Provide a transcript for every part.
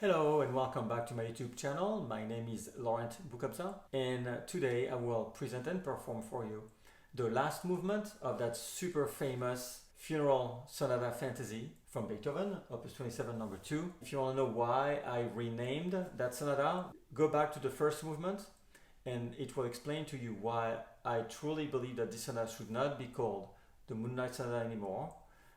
Hello and welcome back to my YouTube channel. My name is Laurent Boukobza and today I will present and perform for you the last movement of that super famous funeral sonata fantasy from Beethoven, Opus 27 number 2. If you want to know why I renamed that sonata, go back to the first movement and it will explain to you why I truly believe that this sonata should not be called the Moonlight Sonata anymore,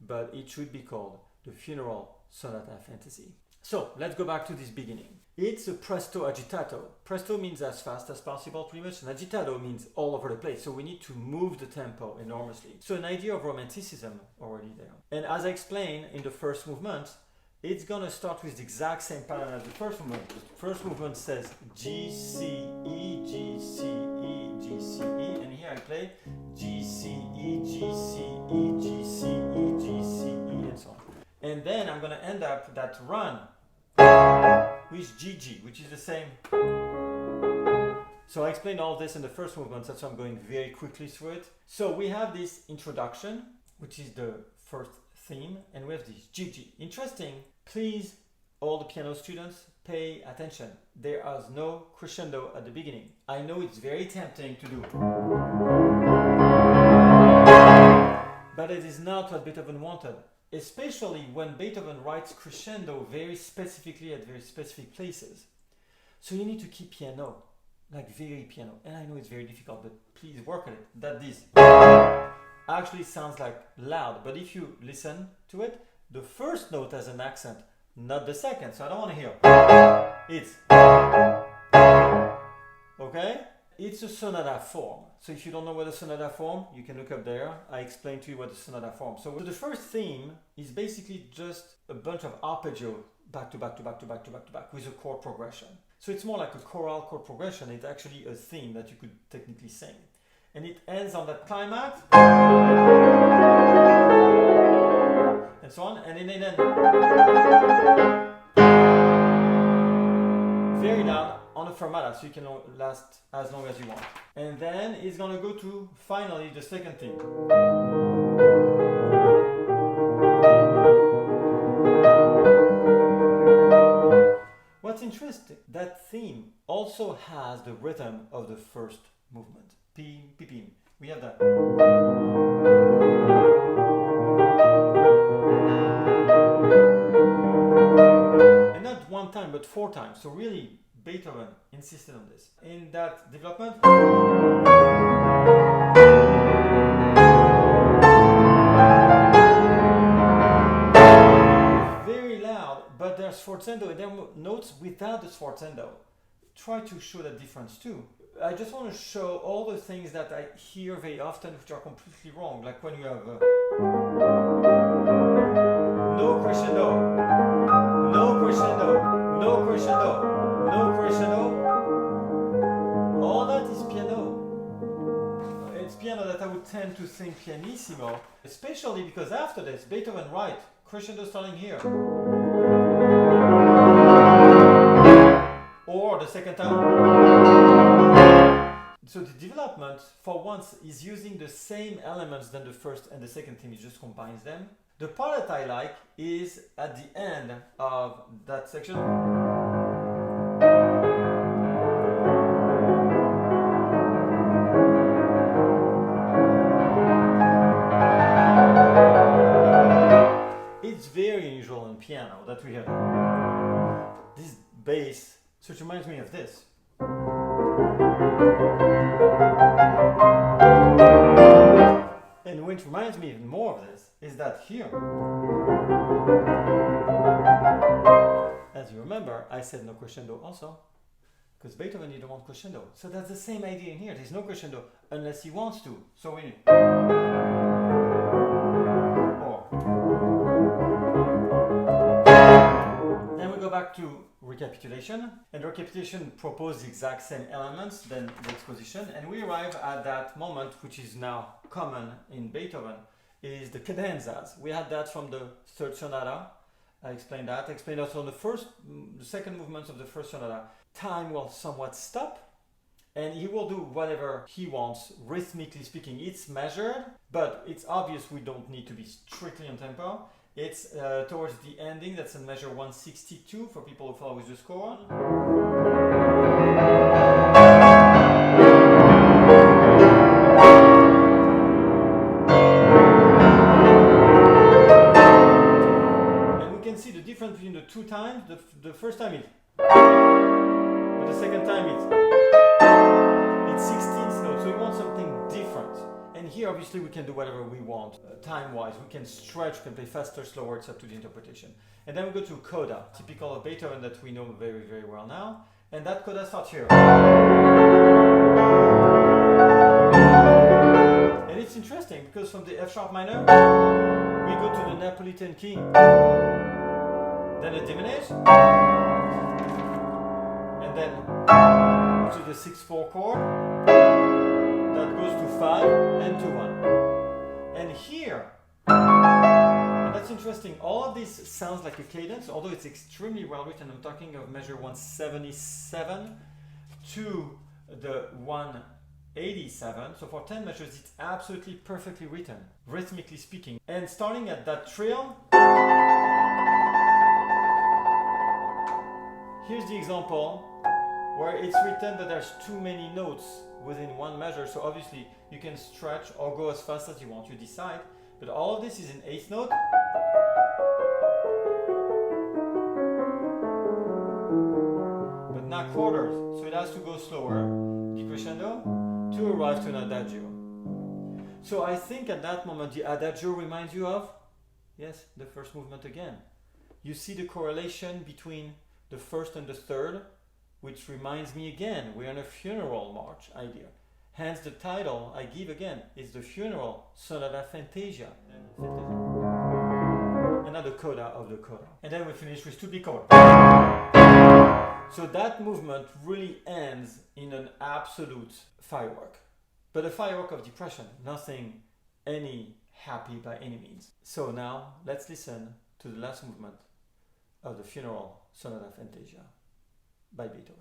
but it should be called the Funeral Sonata Fantasy. So let's go back to this beginning. It's a presto agitato. Presto means as fast as possible pretty much, and agitato means all over the place. So we need to move the tempo enormously. So an idea of romanticism already there. And as I explained in the first movement, it's gonna start with the exact same pattern as the first movement. The first movement says G, C, E, G, C, E, G, C, E, and here I play G, C, E, G, C, E, G, C, E, G, C, E, and so on. And then I'm gonna end up that run with GG, which is the same. So I explained all this in the first movement, that's why I'm going very quickly through it. So we have this introduction, which is the first theme, and we have this GG. Interesting, please, all the piano students, pay attention. There is no crescendo at the beginning. I know it's very tempting to do, but it is not what Beethoven wanted. Especially when Beethoven writes crescendo very specifically at very specific places. So you need to keep piano, like very piano. And I know it's very difficult, but please work on it. That this actually sounds like loud, but if you listen to it, the first note has an accent, not the second. So I don't want to hear. It's okay? It's a sonata form. So if you don't know what a sonata form, you can look up there. I explained to you what a sonata form. So the first theme is basically just a bunch of arpeggio back to back to back to back to back to back with a chord progression. So it's more like a choral chord progression. It's actually a theme that you could technically sing. And it ends on that climax. And so on. And then very loud on a fermata, so you can last as long as you want. And then it's gonna go to finally the second theme. What's interesting, that theme also has the rhythm of the first movement. Pim, pim, pim. We have that. And not one time, but 4 times. So really, Beethoven insisted on this. In that development, very loud, but there's sforzando, and there are notes without the sforzando. Try to show that difference too. I just want to show all the things that I hear very often which are completely wrong, like when you have no crescendo, no crescendo, no crescendo, no crescendo. All that is piano. It's piano that I would tend to think pianissimo, especially because after this, Beethoven writes crescendo starting here. Or the second time. So the development, for once, is using the same elements than the first and the second theme, it just combines them. The part that I like is at the end of that section. It's very unusual in piano that we have this bass, so it reminds me of this. And what reminds me even more of this is that here, as you remember, I said no crescendo also, because Beethoven didn't want crescendo. So that's the same idea in here. There's no crescendo unless he wants to. So we need. Or. Then we go back to recapitulation, and recapitulation proposes the exact same elements than the exposition, and we arrive at that moment which is now common in Beethoven, is the cadenzas. We had that from the third sonata. I explained that. I explained also the second movements of the first sonata. Time will somewhat stop, and he will do whatever he wants, rhythmically speaking. It's measured, but it's obvious we don't need to be strictly on tempo. It's towards the ending. That's in measure 162 for people who follow with the score. And we can see the difference between the two times. The first time it's, but the second time it's 16th note. So we want something different. And here obviously we can do whatever we want time-wise. We can stretch, we can play faster, slower, it's up to the interpretation. And then we go to coda, typical of Beethoven that we know very, very well now. And that coda starts here. And it's interesting because from the F sharp minor, we go to the Neapolitan key. Then a diminished. And then to the 6-4 chord. That goes to 5 and to 1. And here, and that's interesting, all of this sounds like a cadence, although it's extremely well written. I'm talking of measure 177 to the 187. So for 10 measures, it's absolutely perfectly written, rhythmically speaking. And starting at that trill, here's the example where it's written that there's too many notes within one measure, so obviously you can stretch or go as fast as you want, you decide, but all of this is in 8th note. But not quarters, so it has to go slower, decrescendo, to arrive to an adagio. So I think at that moment the adagio reminds you of, yes, the first movement again. You see the correlation between the first and the third, which reminds me again, we're in a funeral march idea. Hence the title I give again is the Funeral Sonata Fantasia. And now the coda of the coda. And then we finish with tutti chord. So that movement really ends in an absolute firework. But a firework of depression, nothing any happy by any means. So now let's listen to the last movement of the Funeral Sonata Fantasia by Beethoven.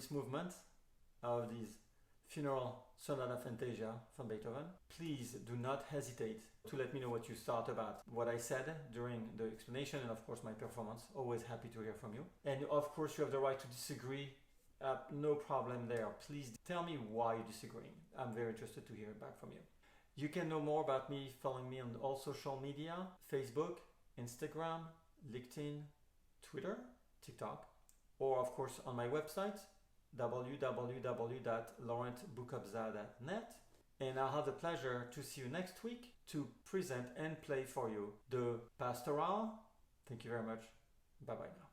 this movement of these funeral sonata fantasia from Beethoven, please do not hesitate to let me know what you thought about what I said during the explanation and of course my performance. Always happy to hear from you. And of course you have the right to disagree. No problem there. Please tell me why you're disagreeing. I'm very interested to hear back from you. You can know more about me following me on all social media: Facebook, Instagram, LinkedIn, Twitter, TikTok, or of course on my website www.laurentboukobza.net. And I'll have the pleasure to see you next week to present and play for you the pastoral. Thank you very much. Bye bye now.